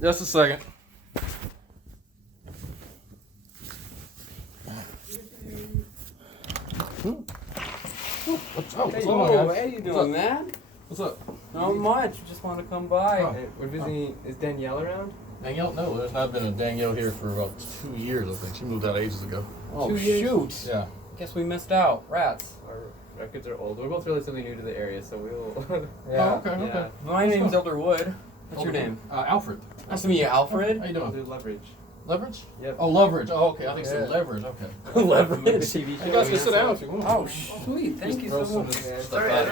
Just a second. What's going on, guys? How you What's doing, up? man? What's up? Not much. Just wanted to come by. Oh. Hey, we're visiting. Is Danielle around? Danielle? No, there's not been a Danielle here for about 2 years, I think. She moved out ages ago. Oh, 2 years? shoot. Yeah. Guess we missed out. Rats. Our kids are old. We're both relatively new to the area, so we'll. Oh, okay, okay. My name's Elder Wood. What's your name? Alfred. Nice to meet you, Alfred. How you We'll doing? do leverage. Leverage? Yep. Oh, leverage. Oh, okay. I think it's Yeah. leverage. Okay. Leverage. You guys can sit down if you want. Oh, sweet. Thank you so much, man. Stuff out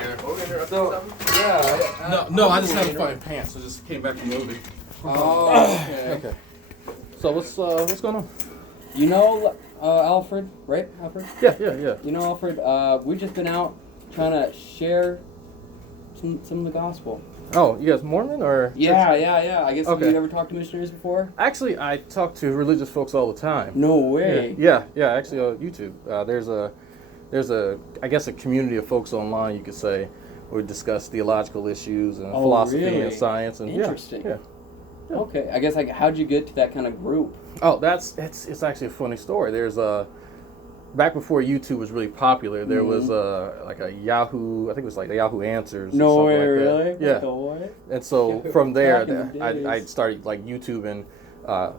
here. So, yeah. No, I just had to find pants. I just came back from the movie. Oh, okay. Okay. So what's going on? You know Alfred, right, Alfred? Yeah, yeah, yeah. You know Alfred, we've just been out trying to share some of the gospel. Oh, you guys Mormon or? Yeah. I guess have Okay. you ever talked to missionaries before? Actually, I talk to religious folks all the time. No way. Yeah. Actually, on YouTube, there's a I guess a community of folks online, you could say, where we discuss theological issues and Oh, philosophy really? and science and Interesting. Yeah. Okay. I guess how'd you get to that kind of group? Oh, it's actually a funny story. There's back before YouTube was really popular, there was like a Yahoo, I think it was like the Yahoo Answers. No or way, something like really? that. Yeah. What the what? And so from there, Back in the I days. started like YouTubing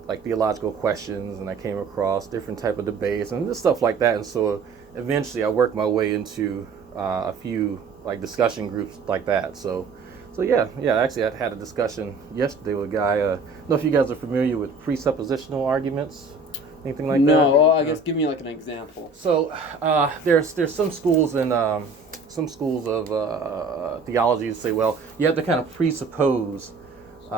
like theological questions, and I came across different type of debates and just stuff like that. And so eventually, I worked my way into a few like discussion groups like that. So yeah. Actually, I had a discussion yesterday with a guy. I don't know if you guys are familiar with presuppositional arguments, anything like that. No, well, I guess give me like an example. So there's some schools of theology that say, well, you have to kind of presuppose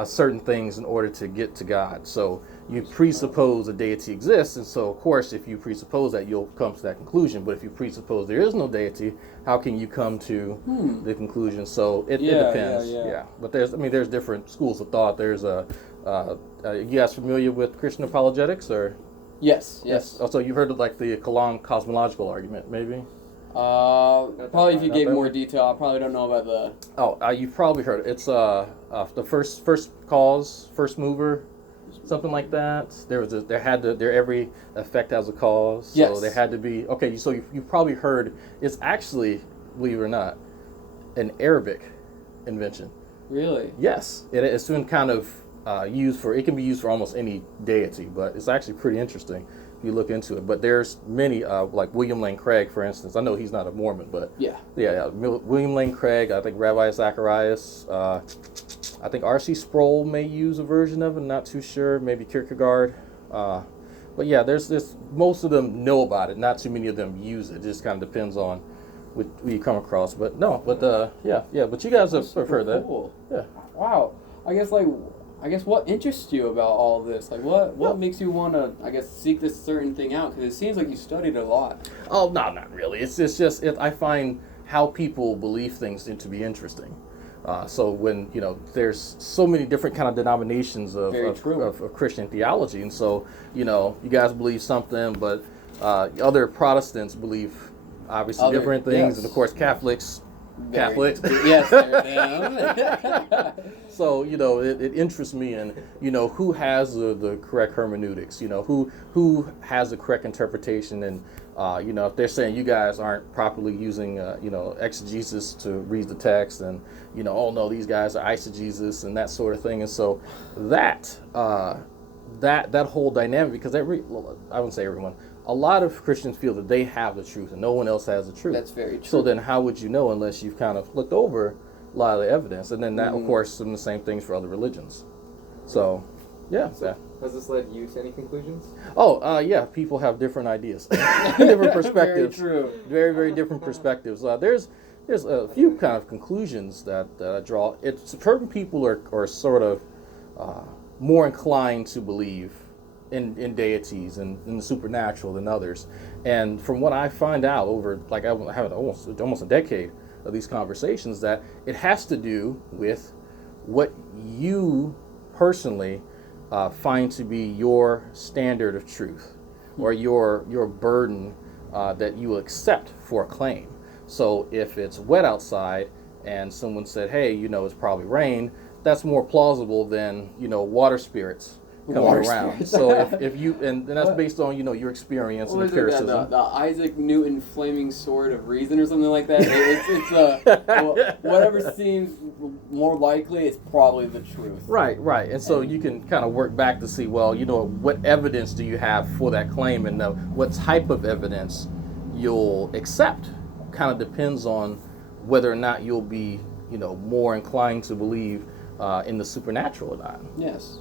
certain things in order to get to God. So you presuppose a deity exists, and so of course, if you presuppose that, you'll come to that conclusion. But if you presuppose there is no deity, how can you come to the conclusion? So it depends. Yeah. But there's different schools of thought. There's you guys familiar with Christian apologetics or? Yes. Oh, so you've heard of like the Kalam cosmological argument, maybe? Probably if you Not gave that more one? detail, I probably don't know about the. Oh, you've probably heard it. It's the first cause, first mover, something like that. Every effect has a cause. So Yes. there had to be. Okay, so you've probably heard. It's actually, believe it or not, an Arabic invention. Really? Yes, it's been kind of used for. It can be used for almost any deity, but it's actually pretty interesting if you look into it. But there's many, like William Lane Craig, for instance. I know he's not a Mormon, but Yeah. William Lane Craig. I think Rabbi Zacharias. I think R.C. Sproul may use a version of it. I'm not too sure. Maybe Kierkegaard. But yeah, there's this. Most of them know about it. Not too many of them use it. It just kind of depends on what you come across. But no. But yeah. But you guys have heard that. Cool. Yeah. Wow. I guess what interests you about all this? Like what makes you want to seek this certain thing out? Because it seems like you studied a lot. Oh no, not really. It's just I find how people believe things to be interesting. So when there's so many different kind of denominations of Christian theology, and so you guys believe something, but other Protestants believe obviously different things, yes. and of course Catholics. Yes. So it interests me in who has the correct hermeneutics, who has the correct interpretation, and if they're saying you guys aren't properly using exegesis to read the text, and oh no, these guys are eisegesis and that sort of thing, and so that whole dynamic, because I wouldn't say everyone. A lot of Christians feel that they have the truth and no one else has the truth. That's very true. So then how would you know unless you've kind of looked over a lot of the evidence? And then that, of course, some of the same things for other religions. So, yeah. Has this led you to any conclusions? Oh, yeah, people have different ideas, different perspectives. Very true. Very, very different perspectives. There's a few kind of conclusions that I draw. Certain people are sort of more inclined to believe in deities and in the supernatural than others. And from what I find out over, like, I have almost a decade of these conversations, that it has to do with what you personally find to be your standard of truth, or your burden that you accept for a claim. So if it's wet outside and someone said, hey, it's probably rain, that's more plausible than water spirits coming Water around. spirits. So if you and that's What? based on your experience What and was it, empiricism. the Isaac Newton flaming sword of reason or something like that? Whatever seems more likely, it's probably the truth. Right, right. And so you can kind of work back to see, well, what evidence do you have for that claim, and what type of evidence you'll accept kind of depends on whether or not you'll be, more inclined to believe in the supernatural or not. Yes.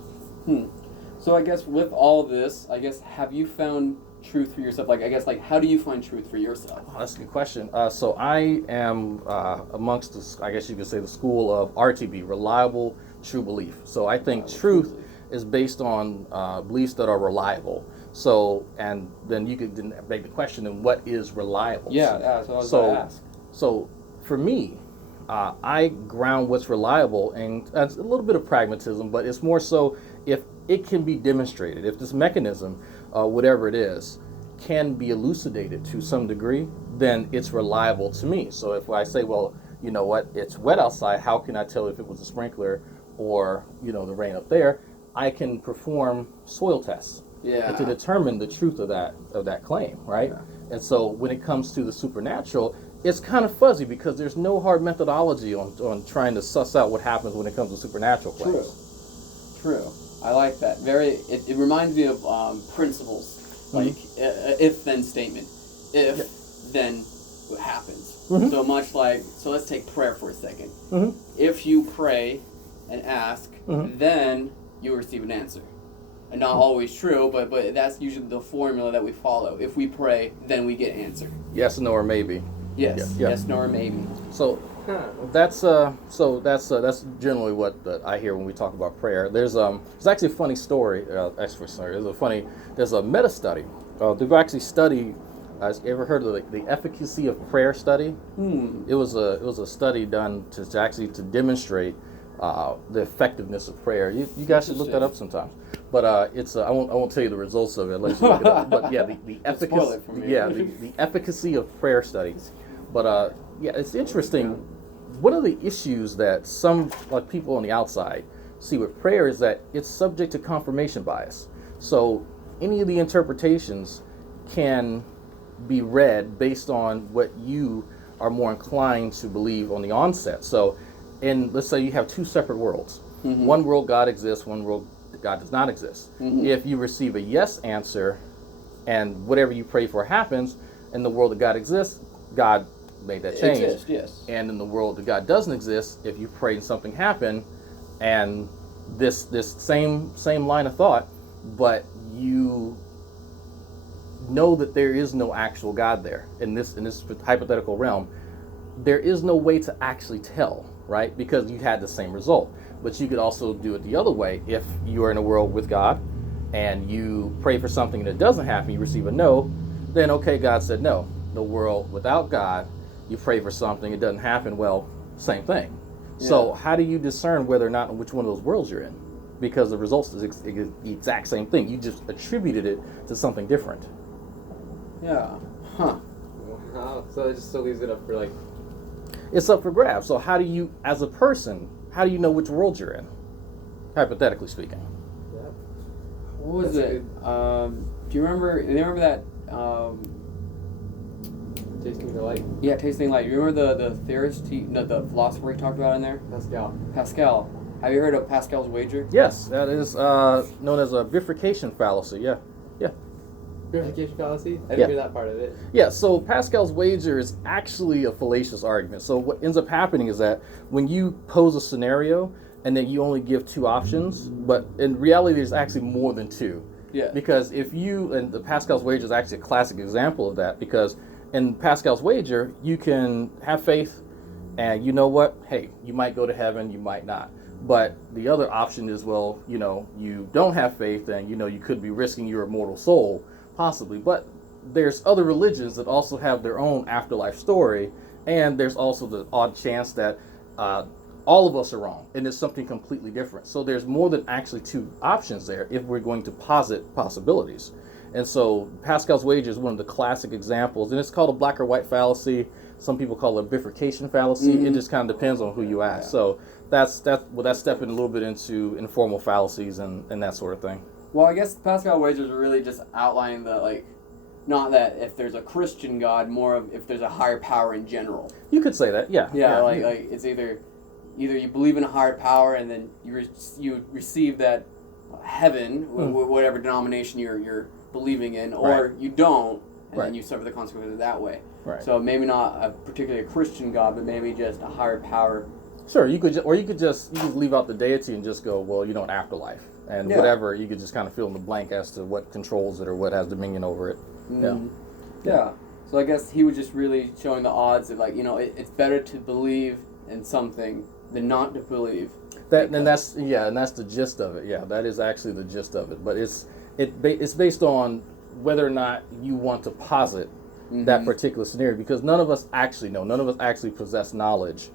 So I guess with all this, have you found truth for yourself? How do you find truth for yourself? Oh, that's a good question. So I am amongst, I guess you could say, the school of RTB, reliable, true belief. So I think truth is based on beliefs that are reliable. So, and then you could then make the question, then what is reliable? Yeah, that's what I was going to ask. So for me, I ground what's reliable, and it's a little bit of pragmatism, but it's more so if it can be demonstrated, if this mechanism, whatever it is, can be elucidated to some degree, then it's reliable to me. So if I say, well, you know what, it's wet outside, how can I tell if it was a sprinkler or, the rain up there? I can perform soil tests to determine the truth of that claim, right? Yeah. And so when it comes to the supernatural, it's kind of fuzzy because there's no hard methodology on trying to suss out what happens when it comes to supernatural claims. True. I like that. It reminds me of principles, like if-then statement. If, then what happens. So much like, so let's take prayer for a second. If you pray and ask, then you receive an answer. And not always true, but that's usually the formula that we follow. If we pray, then we get answer. Yes, no, or maybe. Yes, yes, no, or maybe. So that's generally what I hear when we talk about prayer. There's actually a funny story. There's a meta study. They've actually studied. You ever heard of the efficacy of prayer study? It was a study done to demonstrate the effectiveness of prayer. You guys should look that up sometime. But I won't tell you the results of it. Let you look it up. But yeah, the efficacy. Spoil it for me. Yeah, the efficacy of prayer studies. But it's interesting. One of the issues that some people on the outside see with prayer is that it's subject to confirmation bias. So any of the interpretations can be read based on what you are more inclined to believe on the onset. So, let's say you have two separate worlds. One world God exists, one world God does not exist. If you receive a yes answer and whatever you pray for happens, in the world that God exists, God made that change. Exist, yes. And in the world that God doesn't exist, if you pray and something happened, and this same line of thought, but you know that there is no actual God there in this hypothetical realm, there is no way to actually tell, right? Because you had the same result. But you could also do it the other way. If you are in a world with God and you pray for something that doesn't happen, you receive a no, then okay, God said no. The world without God, you pray for something, it doesn't happen, well, same thing. Yeah. So how do you discern whether or not which one of those worlds you're in? Because the results is the exact same thing. You just attributed it to something different. Yeah. Huh. Wow. So it just still leaves it up for It's up for grabs. So how do you, as a person, how do you know which world you're in? Hypothetically speaking. Yeah. What was it? Do you remember that? Tasting the light. Yeah, tasting light. You remember the theorist, the philosopher he talked about in there? Pascal. Have you heard of Pascal's wager? Yes, that is known as a bifurcation fallacy. Yeah. Purification fallacy? I didn't hear that part of it. Yeah, so Pascal's wager is actually a fallacious argument. So what ends up happening is that when you pose a scenario and then you only give two options, but in reality there's actually more than two. Yeah. Because and the Pascal's wager is actually a classic example of that, because in Pascal's wager, you can have faith and you know what? Hey, you might go to heaven, you might not. But the other option is, well, you don't have faith and you could be risking your immortal soul. Possibly, but there's other religions that also have their own afterlife story, and there's also the odd chance that all of us are wrong, and it's something completely different. So there's more than actually two options there if we're going to posit possibilities. And so Pascal's wager is one of the classic examples, and it's called a black or white fallacy. Some people call it a bifurcation fallacy. It just kind of depends on who you ask. So that's stepping a little bit into informal fallacies and that sort of thing. Well, I guess Pascal wagers are really just outlining the, like, not that if there's a Christian God, more of if there's a higher power in general. You could say that, yeah. Yeah, like it's either you believe in a higher power and then you receive that heaven, whatever denomination you're believing in, or you don't, and then you suffer the consequences that way. Right. So maybe not a particularly a Christian God, but maybe just a higher power. Sure, you could just leave out the deity and just go, well, you know, an afterlife and whatever. You could just kind of fill in the blank as to what controls it or what has dominion over it. Yeah. So I guess he was just really showing the odds of, like, you know, it's better to believe in something than not to believe. And that's the gist of it. Yeah, that is actually the gist of it. But it's based on whether or not you want to posit that particular scenario, because none of us actually know. None of us actually possess knowledge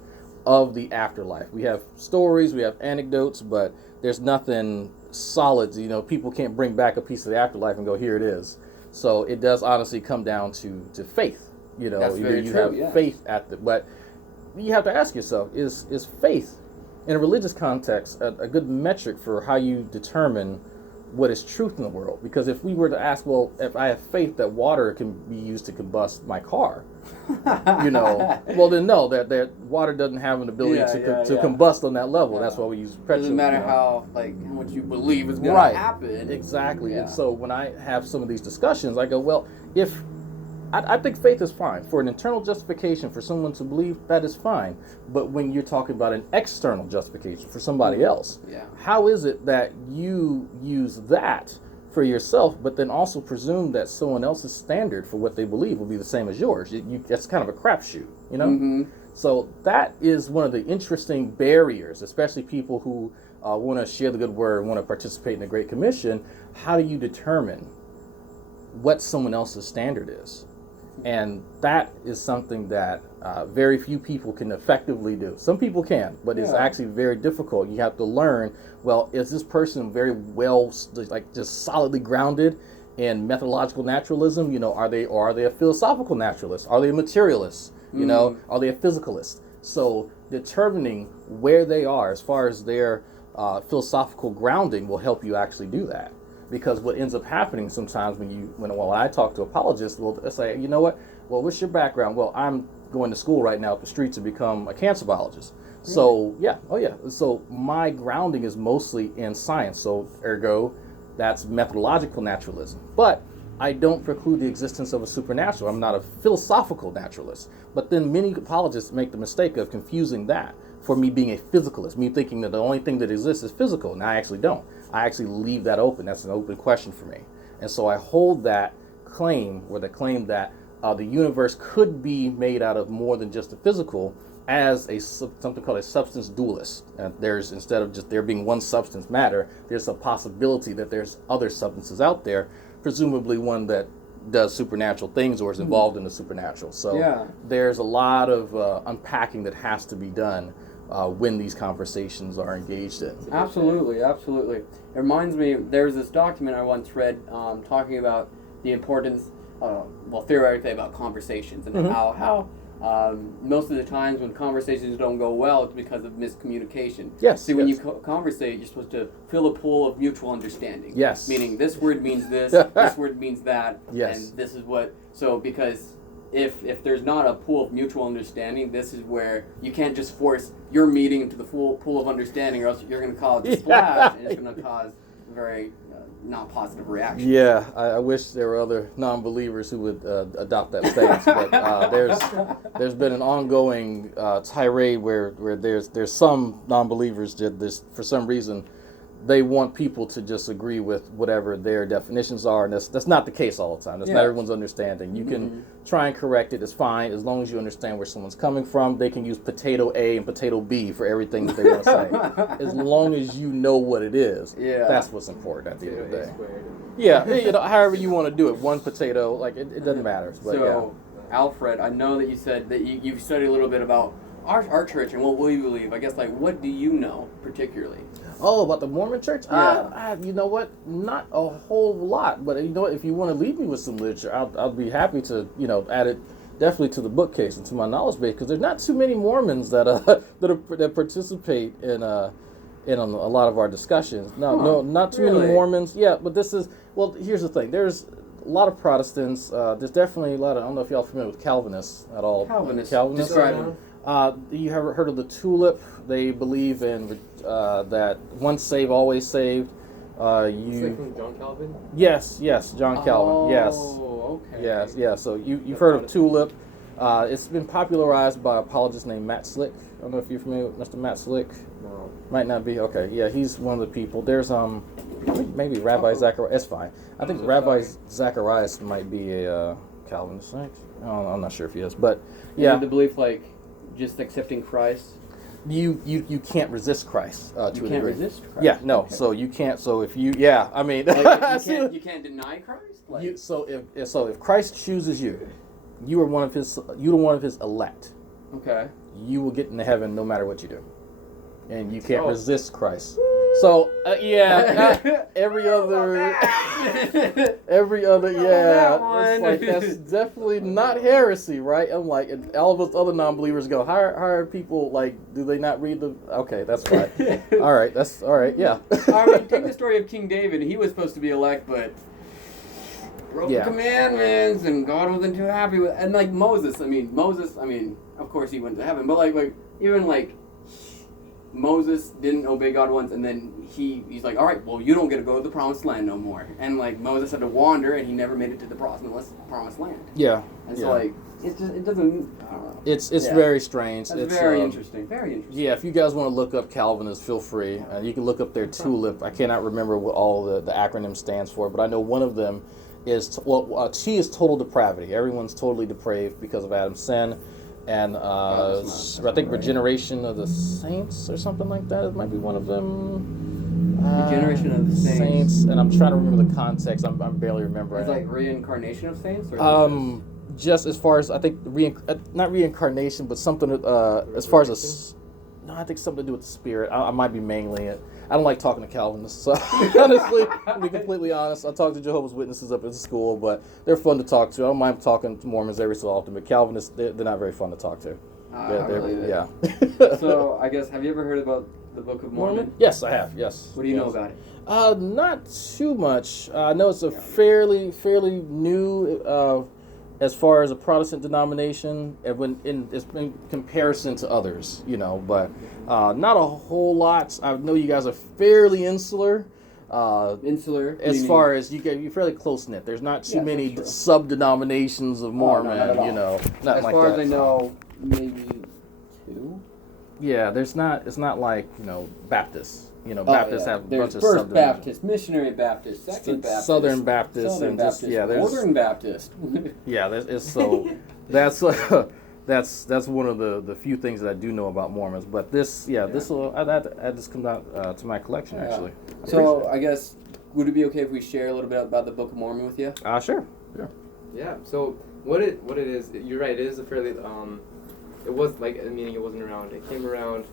of the afterlife. We have stories, we have anecdotes, but there's nothing solid. You know, people can't bring back a piece of the afterlife and go, here it is. So it does honestly come down to faith. You know, you have faith at the, but you have to ask yourself, is faith in a religious context a good metric for how you determine what is truth in the world? Because if we were to ask, well, if I have faith that water can be used to combust my car, you know, well then no, that water doesn't have an ability to combust on that level. That's why we use petrol. Doesn't matter how much you believe is going to happen. Exactly. And so when I have some of these discussions, I go, well, if I think faith is fine. For an internal justification for someone to believe, that is fine. But when you're talking about an external justification for somebody else, how is it that you use that for yourself, but then also presume that someone else's standard for what they believe will be the same as yours? That's kind of a crapshoot, you know? So that is one of the interesting barriers, especially people who want to share the good word, want to participate in the Great Commission. How do you determine what someone else's standard is? And that is something that very few people can effectively do. Some people can, but it's actually very difficult. You have to learn, well, is this person very well, like, just solidly grounded in methodological naturalism? You know, are they a philosophical naturalist? Are they a materialist? You know, are they a physicalist? So determining where they are as far as their philosophical grounding will help you actually do that. Because what ends up happening sometimes when I talk to apologists, they'll say, you know what? Well, what's your background? Well, I'm going to school right now up the street to become a cancer biologist. So So my grounding is mostly in science. So ergo, that's methodological naturalism. But I don't preclude the existence of a supernatural. I'm not a philosophical naturalist. But then many apologists make the mistake of confusing that for me being a physicalist, me thinking that the only thing that exists is physical, and I actually don't. I actually leave that open. That's an open question for me. And so I hold that claim, or the claim that the universe could be made out of more than just the physical, as something called a substance dualist. There's, instead of just there being one substance, matter, there's a possibility that there's other substances out there, presumably one that does supernatural things or is involved in the supernatural. So there's a lot of unpacking that has to be done when these conversations are engaged in. Absolutely. It reminds me, there's this document I once read talking about the importance, theoretically about conversations, and how most of the times when conversations don't go well, it's because of miscommunication. See, when you conversate, you're supposed to fill a pool of mutual understanding. Meaning this word means this, this word means that, and this is what, so because if there's not a pool of mutual understanding, this is where you can't just force your meeting into the full pool of understanding, or else you're going to cause a splash, and it's going to cause a very not positive reaction. I wish there were other non-believers who would adopt that stance, but there's been an ongoing tirade where there's some non-believers that for some reason they want people to just agree with whatever their definitions are, and that's not the case all the time. That's not everyone's understanding. You can try and correct it, it's fine, as long as you understand where someone's coming from. They can use potato A and potato B for everything that they want to say. As long as you know what it is, that's what's important at the end of the day. However you want to do it, one potato, like it doesn't matter. But so, Alfred, I know that you said that you've studied a little bit about our church and what we believe, I guess, like, what do you know particularly? Oh, about the Mormon Church? Yeah. You know what? Not a whole lot, but you know what? If you want to leave me with some literature, I'll be happy to, add it definitely to the bookcase and to my knowledge base, because there's not too many Mormons that that participate in a lot of our discussions. No, not too really? many Mormons. Yeah, but here's the thing. There's a lot of Protestants. There's definitely a lot of, I don't know if y'all are familiar with Calvinists at all. Calvinists. Calvinists. Describe them. You ever heard of the tulip? They believe in that once saved, always saved. It's like from John Calvin. Yes, John Calvin. Yes, Oh, okay. yes, yeah. So you've heard of tulip? It's been popularized by an apologist named Matt Slick. I don't know if you're familiar with Mr. Matt Slick. No. Might not be. Okay, yeah, he's one of the people. There's maybe Rabbi Zacharias. It's fine. I think Rabbi Zacharias might be a Calvinist. I'm not sure if he is, but yeah. And the belief, like, just accepting Christ. You can't resist Christ. To You a can't degree. resist Christ. Yeah, no. Okay. So you can't. So if you, yeah, I mean, Like, you can't deny Christ. Like, so if Christ chooses you, you are one of his. You're one of his elect. okay. You will get into heaven no matter what you do, and you can't Oh. resist Christ. So every other, yeah, it's like that's definitely not heresy, right? I'm like, and all of us other non-believers go, how are people like? Do they not read the? Okay, that's fine. All right, that's all right. Yeah. I mean, take the story of King David. He was supposed to be elect, but broke Yeah. the commandments, and God wasn't too happy with. And like Moses, of course he went to heaven, but like even like Moses didn't obey God once, and then he's like, all right, well, you don't get to go to the promised land no more. And like Moses had to wander, and he never made it to the promised land. Yeah. And yeah. so like it doesn't. I don't know. It's Yeah. very strange. That's It's very interesting. Very interesting. Yeah, if you guys want to look up Calvinists, feel free. You can look up their tulip. I cannot remember what all the acronym stands for, but I know one of them is T is total depravity. Everyone's totally depraved because of Adam's sin, and that's I think right. regeneration of the saints or something like that. It might be one of them. Regeneration of the saints. and I'm trying to remember the context. I'm barely remembering. It's like reincarnation of saints. Or Just as far as I think not reincarnation, but something as far as no, I think something to do with the spirit. I might be mangling it. I don't like talking to Calvinists, so honestly, to be completely honest, I talk to Jehovah's Witnesses up at school, but they're fun to talk to. I don't mind talking to Mormons every so often, but Calvinists, they're not very fun to talk to. Yeah. So I guess, have you ever heard about the Book of Mormon? Yes, I have. Yes. What do you know Yes. about it? Not too much. I know it's a fairly new as far as a Protestant denomination, and it's in comparison to others, but not a whole lot. I know you guys are fairly insular. Insular. As far as you're fairly close knit. There's not too Yeah, many that's true. sub denominations of Mormon. not at all. Not As like far that. as I know, maybe two. Yeah, there's not. It's not like Baptists. Baptists have a There's bunch of First sub Baptist, Missionary Baptist, Second Baptist, Southern Baptist, Southern and Baptist, just there's Northern Baptist. yeah. It's so that's that's one of the few things that I do know about Mormons. But this will add this come out to my collection Yeah. actually. So I guess, would it be okay if we share a little bit about the Book of Mormon with you? Sure. Yeah. So what it is? You're right. It is a fairly It was like, meaning it wasn't around. It came around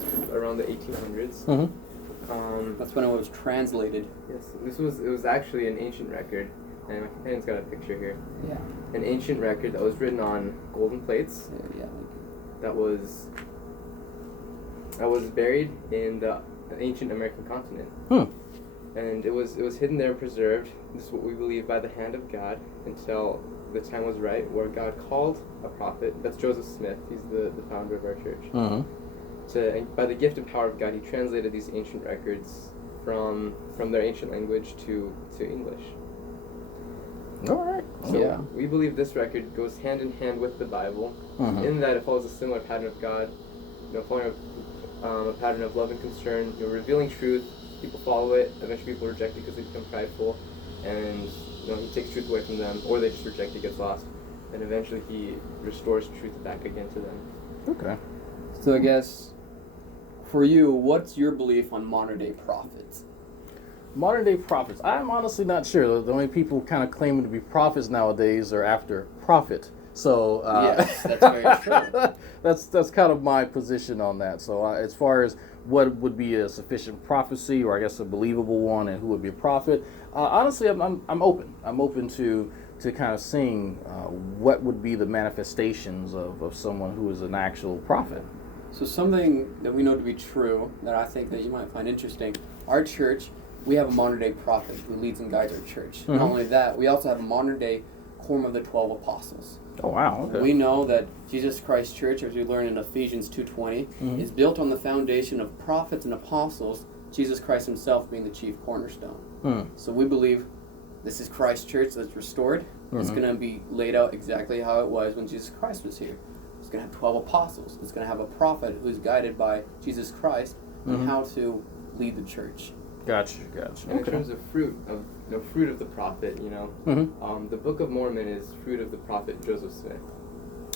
the 1800s. Mm-hmm. That's when it was translated. Yes, it was actually an ancient record, and my companion's got a picture here. Yeah. An ancient record that was written on golden plates. Yeah. That was buried in the ancient American continent. And it was hidden there, preserved. This is what we believe, by the hand of God, until the time was right, where God called a prophet. That's Joseph Smith. He's the founder of our church. Mm-hmm. And by the gift and power of God, he translated these ancient records from their ancient language to English. All right. So we believe this record goes hand in hand with the Bible, Mhm. in that it follows a similar pattern of God, following a pattern of love and concern, revealing truth. People follow it. Eventually, people reject it because they become prideful, and he takes truth away from them, or they just reject it, gets lost, and eventually he restores truth back again to them. Okay. So I guess, for you, what's your belief on modern day prophets? Modern day prophets. I'm honestly not sure. The only people kind of claiming to be prophets nowadays are after prophet. So Yes, that's very true. that's kind of my position on that. So as far as what would be a sufficient prophecy, or I guess a believable one, and who would be a prophet, honestly, I'm open. I'm open to kind of seeing what would be the manifestations of someone who is an actual prophet. So something that we know to be true that I think that you might find interesting, our church, we have a modern day prophet who leads and guides our church. Not only that, we also have a modern day quorum of the 12 apostles. Oh wow! Okay. We know that Jesus Christ Church, as we learn in Ephesians 2:20, is built on the foundation of prophets and apostles, Jesus Christ himself being the chief cornerstone. So we believe this is Christ Church that's restored. It's going to be laid out exactly how it was when Jesus Christ was here. It's going to have 12 apostles. It's going to have a prophet who's guided by Jesus Christ on how to lead the church. Gotcha. And in terms of fruit of the prophet, the Book of Mormon is fruit of the prophet Joseph Smith.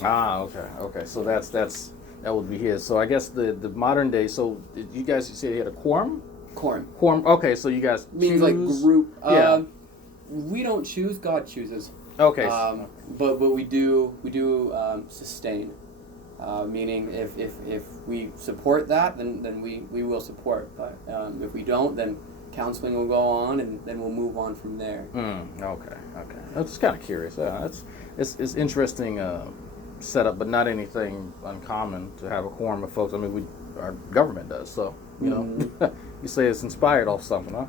Ah, okay. So that would be his. So I guess the modern day. So did you guys say you had a quorum? Quorum. Okay, so you guys Means choose? like group. Yeah. We don't choose, God chooses. Okay. But we do sustain. Meaning if we support that, then we will support. But if we don't, then counseling will go on, and then we'll move on from there. Okay. I was just kind of curious. It's interesting setup, but not anything uncommon to have a quorum of folks. I mean, our government does. So you say it's inspired off something, huh?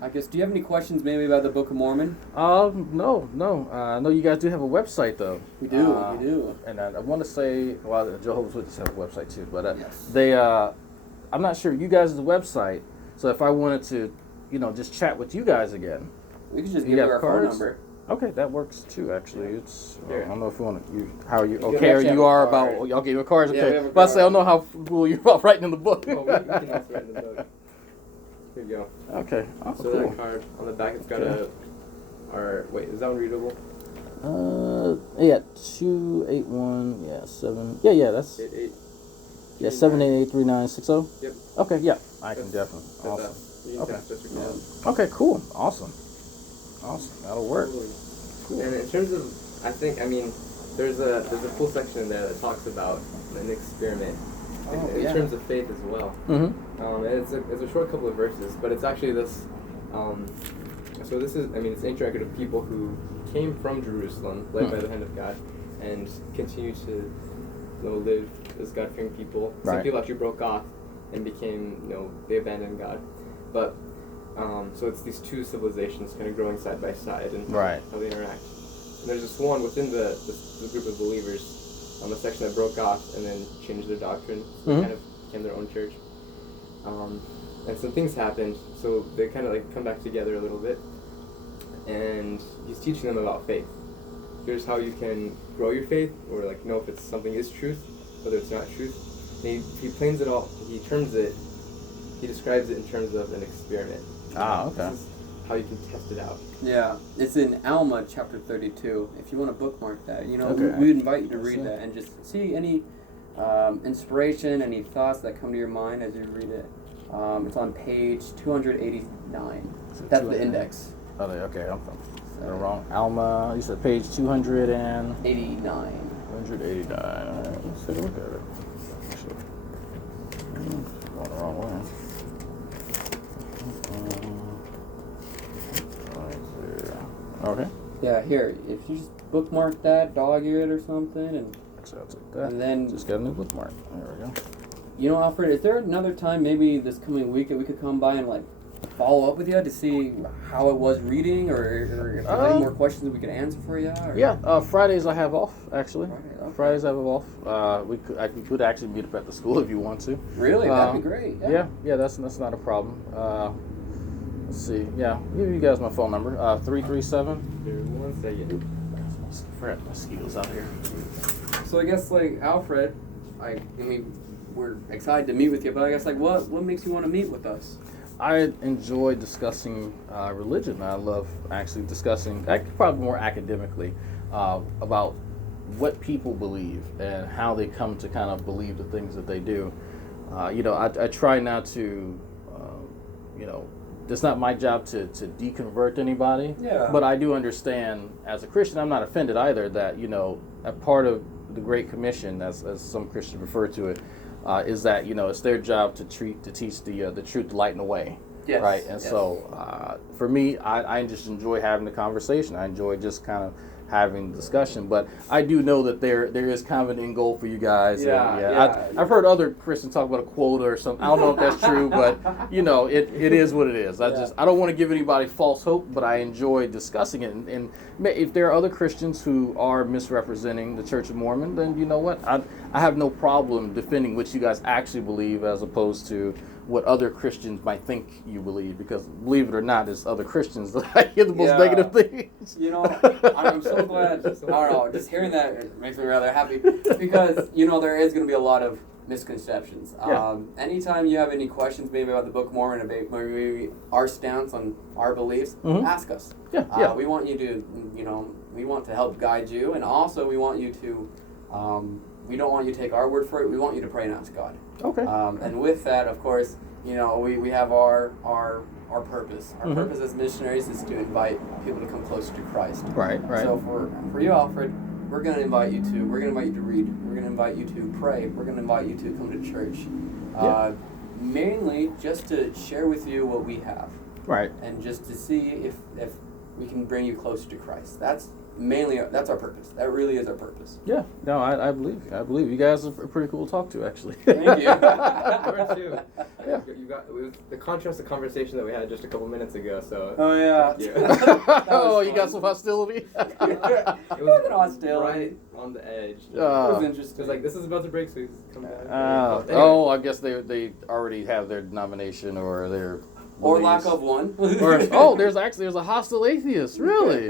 I guess. Do you have any questions maybe about the Book of Mormon? No. I know you guys do have a website though. We do. And I want to say, well, Jehovah's Witnesses have a website too, but Yes. they, I'm not sure. You guys' website. So if I wanted to, just chat with you guys again. We could just You give you have our phone cards? number. Okay, that works too. Actually, it's. Sure. I don't know if you want how you can okay or actually have you a are card. about. Y'all gave you cards. Yeah, Okay, we have a but I say I card. don't know how cool you're about writing in the book. Oh, we can also write in the book. Here you go. Okay. Oh, So cool. that card on the back, it's got wait, is that one readable? Yeah, 281. Yeah, 7. Yeah, that's. 7883960. Yep. Okay, yeah, I can That's- definitely. That's Awesome. that. You can Okay. text us or call us. Okay, cool. Awesome. That'll work. Cool. And in terms of, there's a full section in there that talks about an experiment in terms of faith as well. Mm-hmm. And it's a short couple of verses, but it's actually this. So this is, it's an ancient record of people who came from Jerusalem, led by the hand of God, and continue to live as God-fearing people. Some Right. people actually broke off and became, they abandoned God. But so it's these two civilizations kind of growing side by side and Right. how they interact. And there's this one within the group of believers, a section that broke off and then changed their doctrine. So they kind of became their own church. And some things happened, so they kind of come back together a little bit. And he's teaching them about faith. Here's how you can grow your faith, or know if it's something is truth, whether it's not truth. And he planes it all. He describes it in terms of an experiment. Ah, okay. This is how you can test it out. Yeah, it's in Alma chapter 32. If you want to bookmark that, Okay. we would invite you to Let's read see. that and just see any inspiration, any thoughts that come to your mind as you read it. It's on page 289. That's the index. Oh, okay. I'm wrong. Alma. You said page 200 and 89. 189. All right, let's take a look at it. Actually, going the wrong way. Right there. Okay. Yeah, here, if you just bookmark that, dog ear it or something, and So I'll take that. And then- just got a new bookmark. There we go. Alfred, is there another time maybe this coming week that we could come by and follow up with you to see how it was reading, or if there's any more questions that we could answer for you? Or? Yeah, Fridays I have off actually. Friday, okay. Fridays I have off. We could actually meet up at the school if you want to. Really? That'd be great. Yeah, that's not a problem. Let's see. Yeah, I'll give you guys my phone number. 337. Here, 1 second. Forgot mosquitoes out here. So I guess Alfred, we're excited to meet with you, but I guess what makes you want to meet with us? I enjoy discussing religion. I love actually discussing, probably more academically, about what people believe and how they come to kind of believe the things that they do. I try not to, it's not my job to deconvert anybody. Yeah. But I do understand, as a Christian, I'm not offended either that, you know, a part of the Great Commission, as some Christians refer to it, is that, you know, it's their job to teach the truth, the light, and the way. Yes. Right. And yes. so for me, I just enjoy having the conversation. I enjoy just kind of having the discussion. But I do know that there is kind of an end goal for you guys. Yeah, And, yeah. I've heard other Christians talk about a quota or something. I don't know if that's true, but you know, it is what it is. I don't want to give anybody false hope, but I enjoy discussing it. And if there are other Christians who are misrepresenting the Church of Mormon, then you know what? I have no problem defending what you guys actually believe as opposed to what other Christians might think you believe, because believe it or not, it's other Christians that I hear the most Yeah. negative things. You know, I'm so glad. I don't know, just hearing that makes me rather happy because, you know, there is going to be a lot of misconceptions. Yeah. Anytime you have any questions maybe about the Book of Mormon, about maybe our stance on our beliefs, Mhm. ask us. Yeah. We want you to, you know, we want to help guide you, and also we want you to, we don't want you to take our word for it. We want you to pray and ask God. Okay. And with that, of course, you know, we have our purpose. Our Mhm. purpose as missionaries is to invite people to come closer to Christ. Right. So for you, Alfred, we're going to invite you to read. We're going to invite you to pray. We're going to invite you to come to church. Mainly just to share with you what we have, Right. and just to see if we can bring you closer to Christ. That's our purpose. That really is our purpose. Yeah. No, I believe you. I believe you guys are pretty cool to talk to, actually. Thank you. We're too. Yeah. You got it was the contrast of conversation that we had just a couple minutes ago. So Oh yeah. Thank Oh, was you got fun. some hostility? it An was hostility. right on the edge. It was Uh, interesting. It was like, this is about to break, so he's come back. Anyway. oh, I guess they already have their denomination or their or beliefs. lack of one. Or there's a hostile atheist. Really?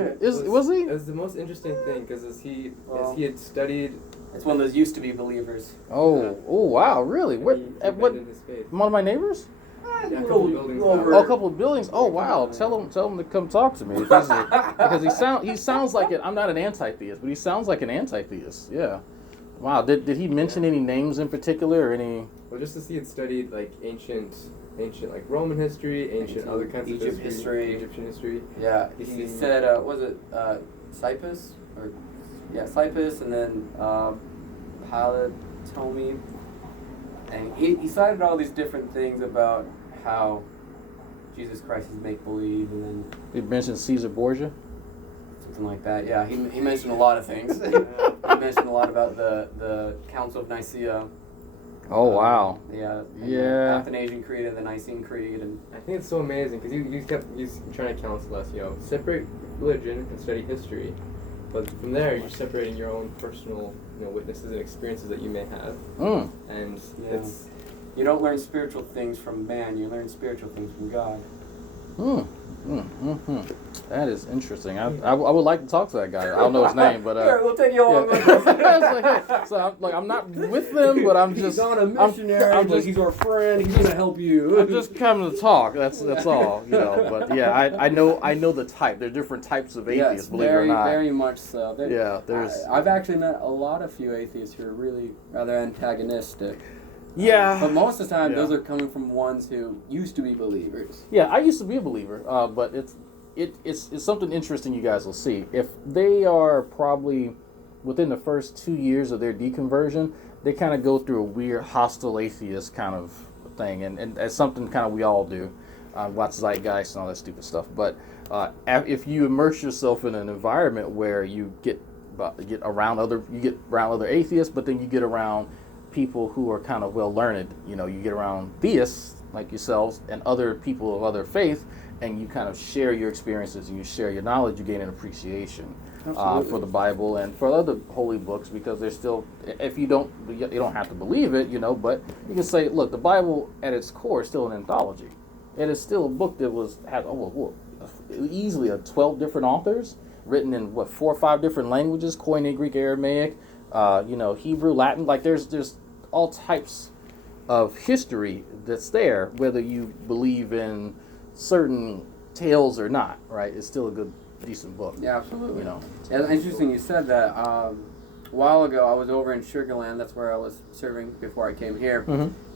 Was he? It was the most interesting thing because as he had studied. It's one of those used to be believers. Oh wow, really? What? He At what? abandoned his faith. One of my neighbors? Yeah, a couple buildings over. Oh, a couple of buildings. Oh wow! Tell him to come talk to me because he sounds like it. I'm not an anti-theist, but he sounds like an anti-theist. Yeah. Wow. Did he mention any names in particular or any? Well, just as he had studied like ancient like Roman history, ancient other kinds of Egypt history. Egyptian history. Yeah, He he seemed- said, was it Cyprus? Cyprus, and then Palatomi. And he cited all these different things about how Jesus Christ is make-believe, and then He mentioned Caesar Borgia. something like that. Yeah, he mentioned a lot of things. He mentioned a lot about the Council of Nicaea. Oh wow. Yeah. and the Yeah. Athanasian Creed and the Nicene Creed, and I think it's so amazing because he's trying to counsel us, separate religion and study history, but from there you're separating your own personal, witnesses and experiences that you may have, Mm. and Yeah. it's you don't learn spiritual things from man. You learn spiritual things from God. Mm. Mm. Mm. That is interesting. I would like to talk to that guy. I don't know his name, but Here, we'll take you along with yeah. us. It's like, hey, so I'm not with them, but I'm just I'm just he's our friend. He's gonna help you. I'm just coming to talk. That's all, But yeah, I know the type. There are different types of atheists, Yes, believe very, it or not. very much so. Yeah, there's. I've actually met a few atheists who are really rather antagonistic. Yeah. But most of the time, Yeah. those are coming from ones who used to be believers. Yeah, I used to be a believer, but it's something interesting you guys will see. If they are probably within the first 2 years of their deconversion, they kind of go through a weird hostile atheist kind of thing, and it's something kind of we all do, watch Zeitgeist and all that stupid stuff. But if you immerse yourself in an environment where you get around other atheists, but then you get around people who are kind of well learned, you get around theists like yourselves and other people of other faith, and you kind of share your experiences and you share your knowledge, you gain an appreciation for the Bible and for other holy books, because they're still, if you don't have to believe it, but you can say, look, the Bible at its core is still an anthology. It is still a book that had easily 12 different authors, written in 4 or 5 different languages: Koine, Greek, Aramaic, Hebrew, Latin. Like there's all types of history that's there, whether you believe in certain tales or not, right? It's still a good, decent book. Yeah, absolutely. You know. Yeah, it's interesting you said that. a while ago, I was over in Sugar Land. That's where I was serving before I came here.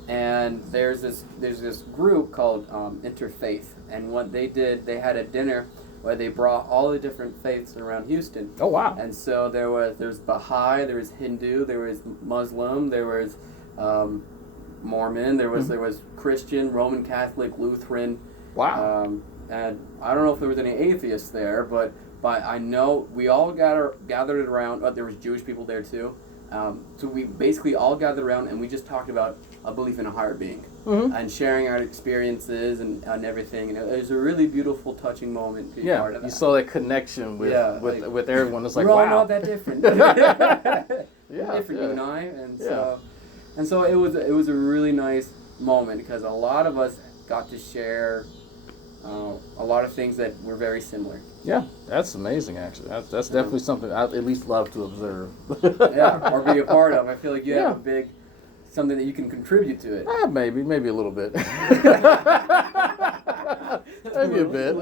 And there's this group called Interfaith, and what they did, they had a dinner where they brought all the different faiths around Houston. Oh wow! And so there's Baha'i, there was Hindu, there was Muslim, there was Mormon, there was Christian, Roman Catholic, Lutheran. Wow. And I don't know if there was any atheists there, but I know we all gathered around. There was Jewish people there too. So we basically all gathered around and we just talked about a belief in a higher being and sharing our experiences and everything. And it was a really beautiful, touching moment to be part of that. You saw that connection with everyone. It's like, we're all wow. not that different. Different, you and I, and so it was a really nice moment because a lot of us got to share a lot of things that were very similar. Yeah, that's amazing. Actually, that's definitely something I'd at least love to observe. Or be a part of. I feel like you have something that you can contribute to it. Maybe a little bit. Maybe a bit.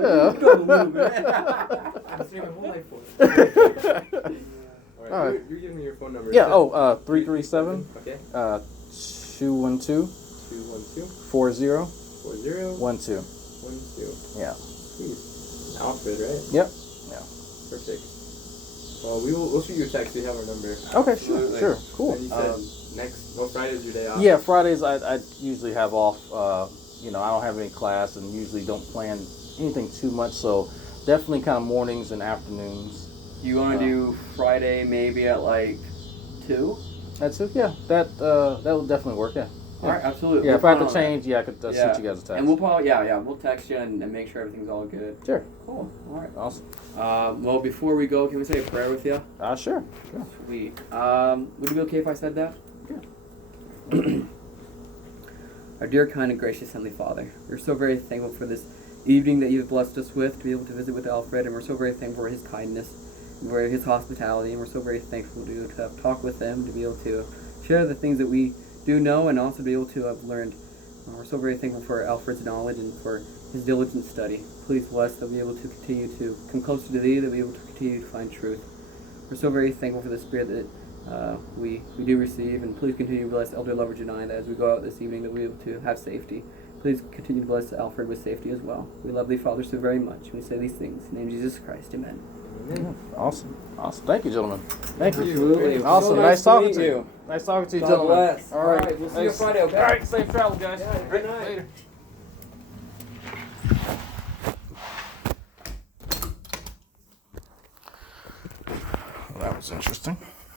I'm saving my life for it. All right. You're giving me your phone number. Yeah. 337. Okay. 212. 212. 40. 40. 12. 12. Yeah. Sweet. Alfred, right? Yep. Yeah. Perfect. Well, we'll shoot you a text. You have our number. Okay. Sure. Cool. And you said Friday's your day off. Yeah, Fridays I usually have off. I don't have any class and usually don't plan anything too much. So definitely kind of mornings and afternoons. You want to do Friday maybe at like 2? That's it. Yeah. That will definitely work. Yeah. All right, absolutely. Yeah, We'll if I have plan to on change, I could shoot you guys a text. that. And we'll probably, we'll text you and make sure everything's all good. Sure. Cool. All right. Awesome. Well, before we go, can we say a prayer with you? Sure. Sweet. Would it be okay if I said that? Yeah. Our dear, kind, and gracious Heavenly Father, we're so very thankful for this evening that you've blessed us with to be able to visit with Alfred, and we're so very thankful for his kindness and for his hospitality, and we're so very thankful to have talked with him, to be able to share the things that we do know and also be able to have learned. We're so very thankful for Alfred's knowledge and for his diligent study. Please bless that we'll be able to continue to come closer to Thee, that we'll be able to continue to find truth. We're so very thankful for the Spirit that we do receive, and please continue to bless Elder Lover Janai, that as we go out this evening that we'll be able to have safety. Please continue to bless Alfred with safety as well. We love Thee, Father, so very much. We say these things in the name of Jesus Christ. Amen. Amen. Awesome. Thank you, gentlemen. Thank you. Absolutely. Awesome. So nice talking meet to you. Nice talking to you, God gentlemen. bless. All right. We'll see you Friday, okay? All right. Safe travel, guys. Yeah, good night. Later. Well, that was interesting.